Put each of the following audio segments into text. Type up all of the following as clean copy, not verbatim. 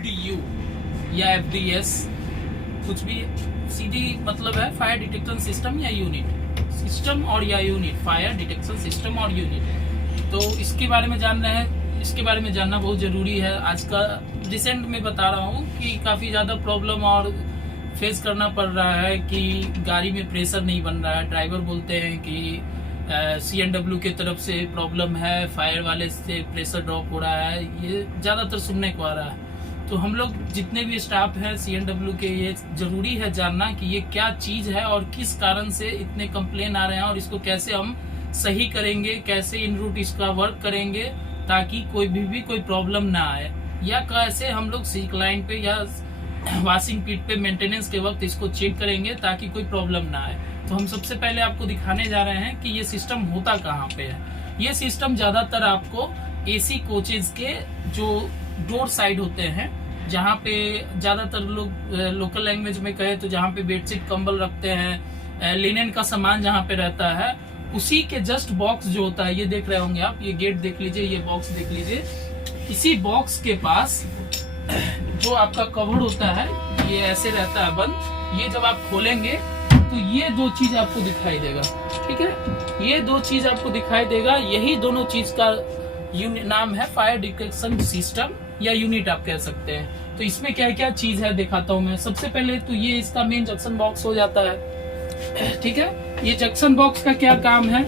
FDU या FDS, कुछ भी सीधी मतलब है फायर डिटेक्शन सिस्टम या यूनिट, सिस्टम और या यूनिट, फायर डिटेक्शन सिस्टम और यूनिट। तो इसके बारे में जानना है, इसके बारे में जानना बहुत ज़रूरी है। आज का रिसेंट में बता रहा हूँ कि काफ़ी ज़्यादा प्रॉब्लम और फेस करना पड़ रहा है कि गाड़ी में प्रेशर नहीं बन रहा है। ड्राइवर बोलते हैं कि CNW की तरफ से प्रॉब्लम है, फायर वाले से प्रेशर ड्रॉप हो रहा है, ये ज़्यादातर सुनने को आ रहा है। तो हम लोग जितने भी स्टाफ हैं CNW के, ये जरूरी है जानना कि ये क्या चीज़ है और किस कारण से इतने कंप्लेन आ रहे हैं और इसको कैसे हम सही करेंगे, कैसे इन रूट इसका वर्क करेंगे ताकि कोई प्रॉब्लम ना आए, या कैसे हम लोग सीक लाइन पे या वॉशिंग पीट पे मेंटेनेंस के वक्त इसको चेक करेंगे ताकि कोई प्रॉब्लम ना आए। तो हम सबसे पहले आपको दिखाने जा रहे हैं कि ये सिस्टम होता कहाँ पे है। ये सिस्टम ज्यादातर आपको AC कोचेज के जो डोर साइड होते हैं, जहाँ पे ज्यादातर लोग लोकल लैंग्वेज में कहे तो जहाँ पे बेडशीट कंबल रखते हैं, लिनेन का सामान जहाँ पे रहता है, उसी के जस्ट बॉक्स जो होता है, ये देख रहे होंगे आप, ये गेट देख लीजिए, ये बॉक्स देख लीजिए, इसी बॉक्स के पास जो आपका कवर होता है ये ऐसे रहता है बंद। ये जब आप खोलेंगे तो ये दो चीज आपको दिखाई देगा, ठीक है, ये दो चीज आपको दिखाई देगा। यही दोनों चीज का नाम है फायर डिटेक्शन सिस्टम या यूनिट आप कह सकते हैं। तो इसमें क्या क्या चीज है दिखाता हूँ मैं। सबसे पहले तो ये इसका मेन जंक्शन बॉक्स हो जाता है, ठीक है। ये जंक्शन बॉक्स का क्या काम है,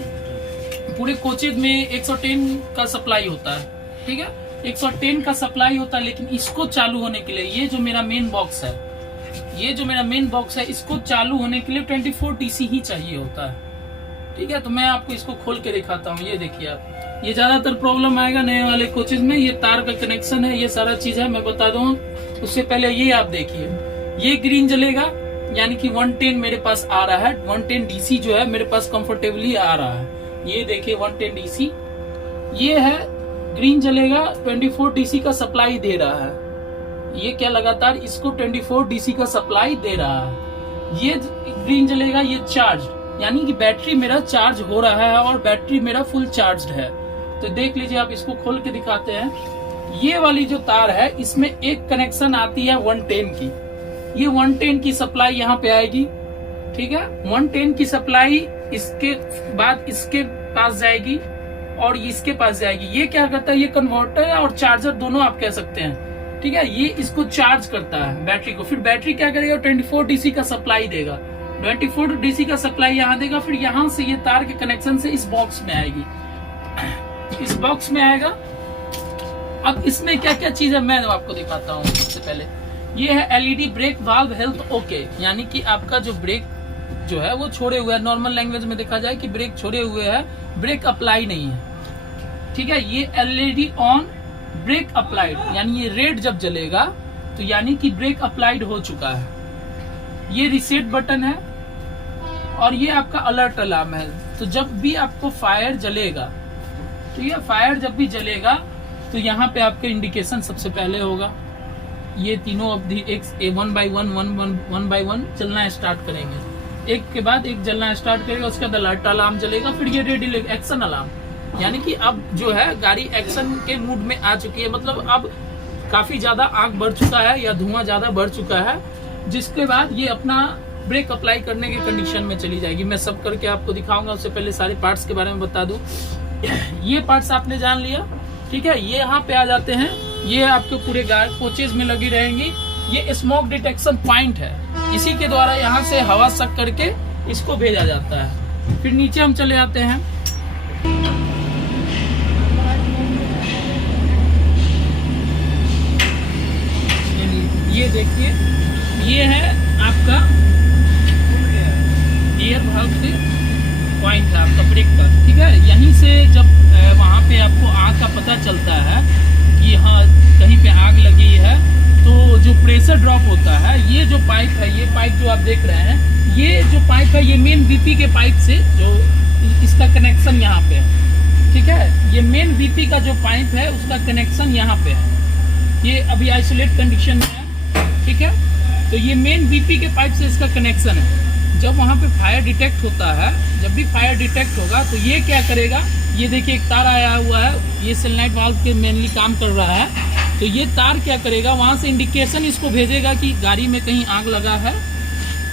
पूरे कोचेज में 110 का सप्लाई होता है, ठीक है, 110 का सप्लाई होता है। लेकिन इसको चालू होने के लिए ये जो मेरा मेन बॉक्स है, ये जो मेरा मेन बॉक्स है, इसको चालू होने के लिए 24 DC ही चाहिए होता है, ठीक है। तो मैं आपको इसको खोल के दिखाता हूँ। ये देखिए आप, ये ज्यादातर प्रॉब्लम आएगा नए वाले कोचेज में, ये तार का कनेक्शन है, ये सारा चीज है, मैं बता दूं। उससे पहले ये आप देखिए, ये ग्रीन जलेगा यानी कि 110 मेरे पास आ रहा है, 110 DC जो है मेरे पास कंफर्टेबली आ रहा है। ये देखिए 110 DC, ये है ग्रीन जलेगा, 24 DC का सप्लाई दे रहा है। ये क्या लगातार इसको 24 DC का सप्लाई दे रहा है। ये ग्रीन जलेगा, ये चार्ज यानी कि बैटरी मेरा चार्ज हो रहा है और बैटरी मेरा फुल चार्ज्ड है। तो देख लीजिए आप, इसको खोल के दिखाते हैं। ये वाली जो तार है इसमें एक कनेक्शन आती है 110 की, ये 110 की सप्लाई यहाँ पे आएगी, ठीक है। 110 की सप्लाई इसके बाद इसके पास जाएगी और इसके पास जाएगी। ये क्या करता है, ये कन्वर्टर है और चार्जर दोनों आप कह सकते हैं, ठीक है। ये इसको चार्ज करता है बैटरी को, फिर बैटरी क्या करेगा, 24 DC का सप्लाई देगा, 24 DC का सप्लाई यहाँ देगा, फिर यहाँ से ये तार के कनेक्शन से इस बॉक्स में आएगी, इस बॉक्स में आएगा। अब इसमें क्या क्या चीज है मैं आपको दिखाता हूँ। सबसे पहले ये है LED brake valve health okay, यानी कि आपका जो ब्रेक जो है वो छोड़े हुए है, नॉर्मल लैंग्वेज में देखा जाए कि ब्रेक छोड़े हुए है, ब्रेक अप्लाई नहीं है, ठीक है। ये LED ऑन ब्रेक अप्लाइड, यानी ये रेड जब जलेगा तो यानी कि ब्रेक अप्लाइड हो चुका है। ये रिसेट बटन है और ये आपका अलर्ट अलार्म है। तो जब भी आपको फायर जलेगा, ठीक है, फायर जब भी जलेगा तो यहाँ पे आपके इंडिकेशन सबसे पहले होगा। ये तीनों अवधि एक 1 by 1 चलना स्टार्ट करेंगे, एक के बाद एक जलना स्टार्ट करेगा, उसके बाद अलर्ट अलार्म जलेगा, फिर ये रेडी एक्शन अलार्म, यानी कि अब जो है गाड़ी एक्शन के मूड में आ चुकी है, मतलब अब काफी ज्यादा आग बढ़ चुका है या धुआं ज्यादा बढ़ चुका है, जिसके बाद ये अपना ब्रेक अप्लाई करने के कंडीशन में चली जाएगी। मैं सब करके आपको दिखाऊंगा, उससे पहले सारे पार्ट्स के बारे में बता दूं। ये पार्ट्स आपने जान लिया, ठीक है। ये यहाँ पे आ जाते हैं, ये आपके पूरे कोचेज में लगी रहेंगी। ये स्मोक डिटेक्शन पॉइंट है, इसी के द्वारा यहाँ से हवा सक करके इसको भेजा जाता है। फिर नीचे हम चले आते हैं, ये देखिए, ये है आपका एयर वाल्व से पॉइंट है आपका ब्रेक पर, ठीक है। यहीं से जब वहाँ पे आपको आग का पता चलता है कि हाँ कहीं पे आग लगी है, तो जो प्रेशर ड्रॉप होता है, ये जो पाइप है, ये पाइप जो आप देख रहे हैं, ये जो पाइप है ये मेन VP के पाइप से जो इसका कनेक्शन यहाँ पे है, ठीक है। ये मेन VP का जो पाइप है उसका कनेक्शन यहाँ पे है, ये अभी आइसोलेट कंडीशन में है, ठीक है। तो ये मेन VP के पाइप से इसका कनेक्शन है। जब वहाँ पे फायर डिटेक्ट होता है, जब भी फायर डिटेक्ट होगा तो ये क्या करेगा, ये देखिए एक तार आया हुआ है, ये सेलेनाइट वाल्व के मेनली काम कर रहा है। तो ये तार क्या करेगा, वहां से इंडिकेशन इसको भेजेगा कि गाड़ी में कहीं आग लगा है,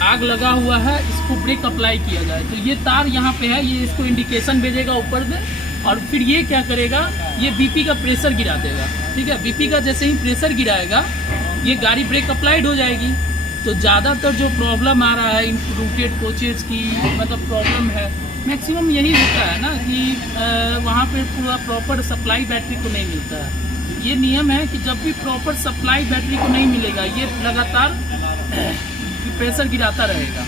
आग लगा हुआ है, इसको ब्रेक अप्लाई किया जाए। तो ये तार यहाँ पे है, ये इसको इंडिकेशन भेजेगा ऊपर से, और फिर ये क्या करेगा, ये बीपी का प्रेशर गिरा देगा। ठीक है, बीपी का जैसे ही प्रेशर गिराएगा ये गाड़ी ब्रेक अप्लाइड हो जाएगी। तो ज़्यादातर जो प्रॉब्लम आ रहा है इंक्लूडेड कोचेज की, मतलब प्रॉब्लम है मैक्सिमम यही होता है ना कि वहाँ पे पूरा प्रॉपर सप्लाई बैटरी को नहीं मिलता है। ये नियम है कि जब भी प्रॉपर सप्लाई बैटरी को नहीं मिलेगा ये लगातार प्रेशर गिराता रहेगा।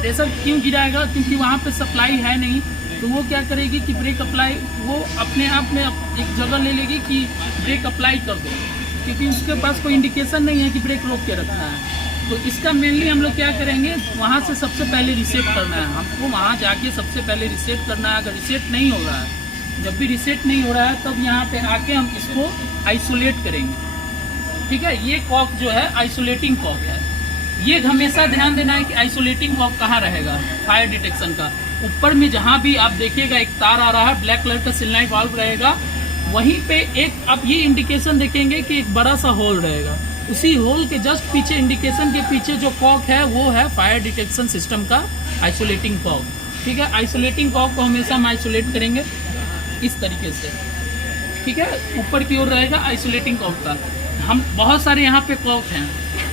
प्रेशर क्यों गिराएगा, क्योंकि वहाँ पे सप्लाई है नहीं, तो वो क्या करेगी कि ब्रेक अप्लाई वो अपने आप में एक जगह ले लेगी कि ब्रेक अप्लाई कर दो, क्योंकि उसके पास कोई इंडिकेशन नहीं है कि ब्रेक रोक के रखना है। तो इसका मेनली हम लोग क्या करेंगे, वहाँ से सबसे पहले रिसेट करना है हमको, वहाँ जाके सबसे पहले रिसेट करना है। अगर रिसेट नहीं हो रहा है, जब भी रिसेट नहीं हो रहा है तब यहाँ पे आके हम इसको आइसोलेट करेंगे। ठीक है, ये कॉक जो है आइसोलेटिंग कॉक है। ये हमेशा ध्यान देना है कि आइसोलेटिंग कॉक कहाँ रहेगा फायर डिटेक्शन का, ऊपर में जहाँ भी आप देखिएगा एक तार आ रहा है, ब्लैक कलर का सिलनाइट वाल्व रहेगा, वहीं पे एक आप ये इंडिकेशन देखेंगे कि एक बड़ा सा होल रहेगा, उसी होल के जस्ट पीछे इंडिकेशन के पीछे जो कॉक है वो है फायर डिटेक्शन सिस्टम का आइसोलेटिंग कॉक। ठीक है, आइसोलेटिंग कॉक को हमेशा हम आइसोलेट करेंगे इस तरीके से। ठीक है, ऊपर की ओर रहेगा आइसोलेटिंग कॉक का। हम बहुत सारे यहाँ पे कॉक हैं,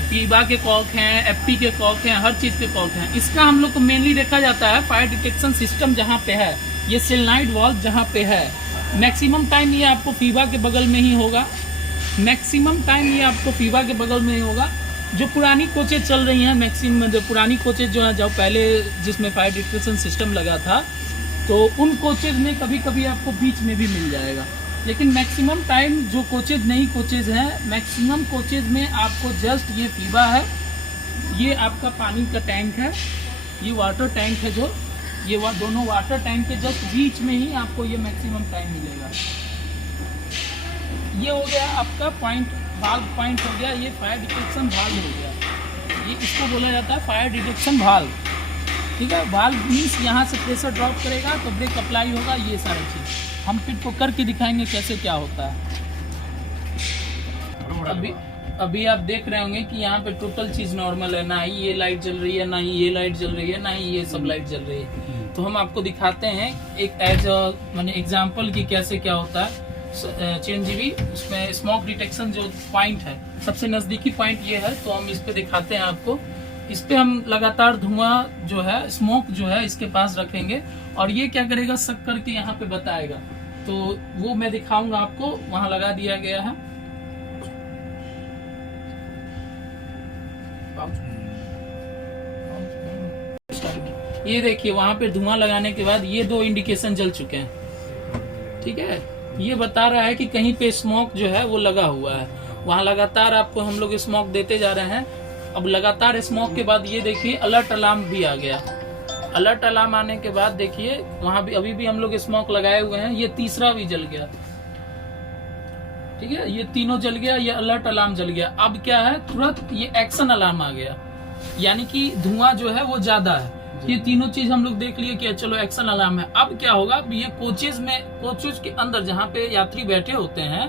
पीबा के कॉक हैं, एफपी के कॉक हैं, हर चीज़ के कॉक हैं। इसका हम लोग को मेनली देखा जाता है फायर डिटेक्शन सिस्टम जहाँ पे है, ये सेलेनाइड वाल्व जहाँ पे है, मैक्सिमम टाइम ये आपको फीबा के बगल में ही होगा, मैक्सिमम टाइम ये आपको फीबा के बगल में ही होगा। जो पुरानी कोचेज चल रही हैं, मैक्सिमम जो पुरानी कोचेज जो है, जब पहले जिसमें फायर डिटेक्शन सिस्टम लगा था, तो उन कोचेज में कभी कभी आपको बीच में भी मिल जाएगा, लेकिन मैक्सिमम टाइम जो कोचेज नई कोचेज हैं, मैक्सिमम कोचेज में आपको जस्ट ये फीबा है, ये आपका पानी का टैंक है, ये वाटर टैंक है, जो ये दोनों वाटर टैंक के जस्ट बीच में ही आपको ये मैक्सिमम टाइम मिलेगा। ये हो गया आपका पॉइंट, वाल्व पॉइंट हो गया, ये फायर डिटेक्शन वाल्व हो गया, ये इसको बोला जाता है फायर डिटेक्शन वाल्व। ठीक है, वाल्व मीन्स यहाँ से प्रेशर ड्रॉप करेगा तो ब्रेक अप्लाई होगा, ये सारी चीज़ हम फिर को करके दिखाएंगे कैसे क्या होता है। अभी आप देख रहे होंगे कि यहाँ पे टोटल चीज़ नॉर्मल है, ना ही ये लाइट जल रही है, ना ही ये लाइट जल रही है, ना ही ये सब लाइट जल रही है। तो हम आपको दिखाते हैं एक एज माने एग्जाम्पल की कैसे क्या होता है। चिरंजीवी उसमें स्मोक डिटेक्शन जो पॉइंट है, सबसे नजदीकी पॉइंट ये है, तो हम इस पे दिखाते हैं आपको। इस पे हम लगातार धुआं जो है, स्मोक जो है इसके पास रखेंगे और ये क्या करेगा, सक करके यहाँ पे बताएगा, तो वो मैं दिखाऊंगा आपको। वहां लगा दिया गया है, ये देखिए वहां पे धुआं लगाने के बाद ये दो इंडिकेशन जल चुके हैं। ठीक है, ये बता रहा है कि कहीं पे स्मोक जो है वो लगा हुआ है, वहां लगातार आपको हम लोग स्मोक देते जा रहे हैं। अब लगातार स्मोक के बाद ये देखिए अलर्ट अलार्म भी आ गया। अलर्ट अलार्म आने के बाद देखिए वहां भी अभी भी हम लोग स्मोक लगाए हुए हैं, ये तीसरा भी जल गया। ठीक है, ये तीनों जल गया, ये अलर्ट अलार्म जल गया। अब क्या है, तुरंत ये एक्शन अलार्म आ गया, यानी कि धुआं जो है वो ज्यादा है। ये तीनों चीज हम लोग देख लिए कि चलो एक्शन अलार्म है। अब क्या होगा, ये कोचेज में, कोचेज के अंदर जहाँ पे यात्री बैठे होते हैं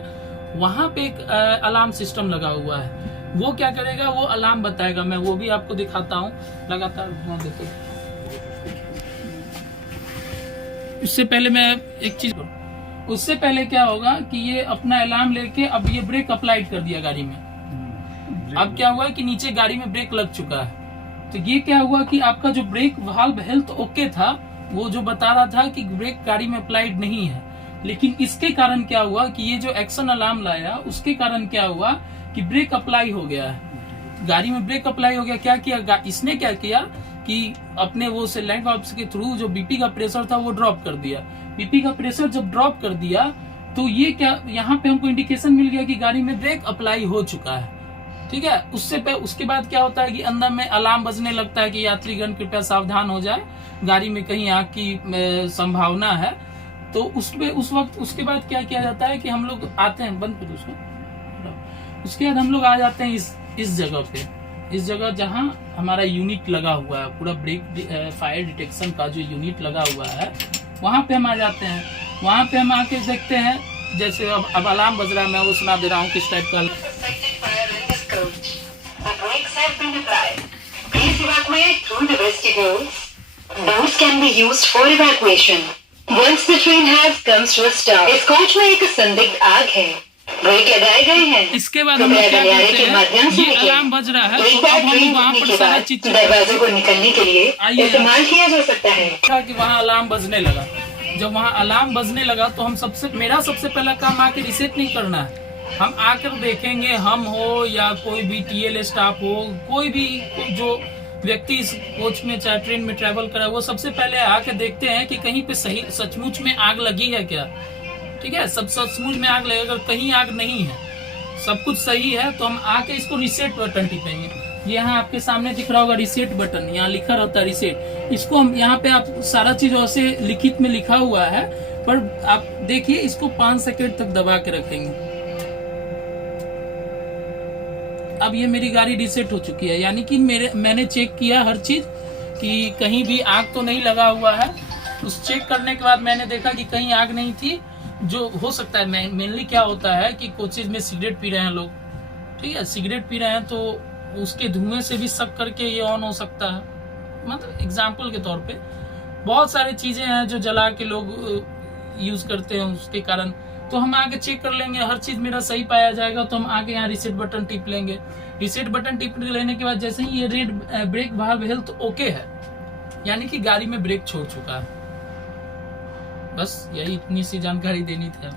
वहां पे एक अलार्म सिस्टम लगा हुआ है। वो क्या करेगा, वो अलार्म बताएगा, मैं वो भी आपको दिखाता हूँ। लगातार धुआं देखो, उससे पहले मैं एक चीज, उससे पहले क्या होगा कि ये अपना अलार्म लेके अब ये ब्रेक अप्लाइड कर दिया गाड़ी में। अब क्या हुआ कि नीचे गाड़ी में ब्रेक लग चुका है, तो ये क्या हुआ कि आपका जो ब्रेक वाल्व हेल्थ ओके था, वो जो बता रहा था कि ब्रेक गाड़ी में अप्लाइड नहीं है, लेकिन इसके कारण क्या हुआ कि ये जो एक्शन अलार्म लाया उसके कारण क्या हुआ कि ब्रेक अप्लाई हो गया है, गाड़ी में ब्रेक अप्लाई हो गया। क्या किया इसने, क्या किया कि अपने वो सेलेनाइड वाल्व के थ्रू जो बीपी का प्रेशर था वो ड्रॉप कर दिया। बीपी का प्रेशर जब ड्रॉप कर दिया तो ये क्या, यहाँ पे हमको इंडिकेशन मिल गया कि गाड़ी में ब्रेक अप्लाई हो चुका है। ठीक है, उसके बाद क्या होता है कि अंदर में अलार्म बजने लगता है कि यात्रीगण कृपया सावधान हो जाए, गाड़ी में कहीं आग की संभावना है। तो उसमें उस वक्त उसके बाद क्या किया जाता है कि हम लोग आते हैं, बंद कर उसको, उसके बाद हम लोग आ जाते हैं इस जगह पे, इस जगह जहां हमारा यूनिट लगा हुआ है, पूरा ब्रेक फायर डिटेक्शन का जो यूनिट लगा हुआ है, वहां पे हम आ जाते हैं। वहां पे हम आके देखते हैं जैसे अब अलार्म बज रहा है, मैं वो सुना दे रहा हूँ किस टाइप का। Doors can be used for evacuation. Once the train has come to a stop, इस कोच में एक संदिग्ध आग है, ब्रेक लगाए गए हैं। इसके बाद हम लोग क्या करते हैं, ये अलार्म बज रहा है तो अब हम वहाँ पर सारा चीज दरवाजे को निकलने के लिए इस्तेमाल किया जा सकता है। कि वहाँ अलार्म बजने लगा, जब वहाँ अलार्म बजने लगा तो हम मेरा सबसे पहला काम आके रिसेट नहीं करना है, हम आकर देखेंगे, हम हो या कोई भी टीएल स्टाफ हो, कोई भी जो व्यक्ति इस कोच में चाहे ट्रेन में ट्रेवल करा, वो सबसे पहले आके देखते हैं कि कहीं पे सही सचमुच में आग लगी है क्या। ठीक है, सब सचमुच में आग लगे, अगर कहीं आग नहीं है, सब कुछ सही है, तो हम आके इसको रिसेट बटन टिपेंगे। यहाँ आपके सामने दिख रहा होगा रिसेट बटन, यहाँ लिखा रहता है रिसेट। इसको हम यहाँ पे आप सारा चीज वैसे लिखित में लिखा हुआ है, पर आप देखिए इसको 5 सेकंड तक दबा के रखेंगे। अब ये मेरी गाड़ी रिसेट हो चुकी है, यानी कि मैंने चेक किया हर चीज कि कहीं भी आग तो नहीं लगा हुआ है। उस चेक करने के बाद मैंने देखा कि कहीं आग नहीं थी। जो हो सकता है मेनली क्या होता है कि कोचेज में सिगरेट पी रहे हैं लोग, ठीक है, सिगरेट पी रहे हैं तो उसके धुएं से भी शक करके ये ऑन हो सकता है। मतलब एग्जाम्पल के तौर पे बहुत सारी चीजें हैं जो जला के लोग यूज करते हैं, उसके कारण तो हम आगे चेक कर लेंगे, हर चीज मेरा सही पाया जाएगा तो हम आगे यहाँ रिसेट बटन टिप लेंगे। रिसेट बटन टिप लेने के बाद जैसे ही ये red brake valve health okay है, यानी कि गाड़ी में ब्रेक छोड़ चुका है। बस यही इतनी सी जानकारी देनी थी।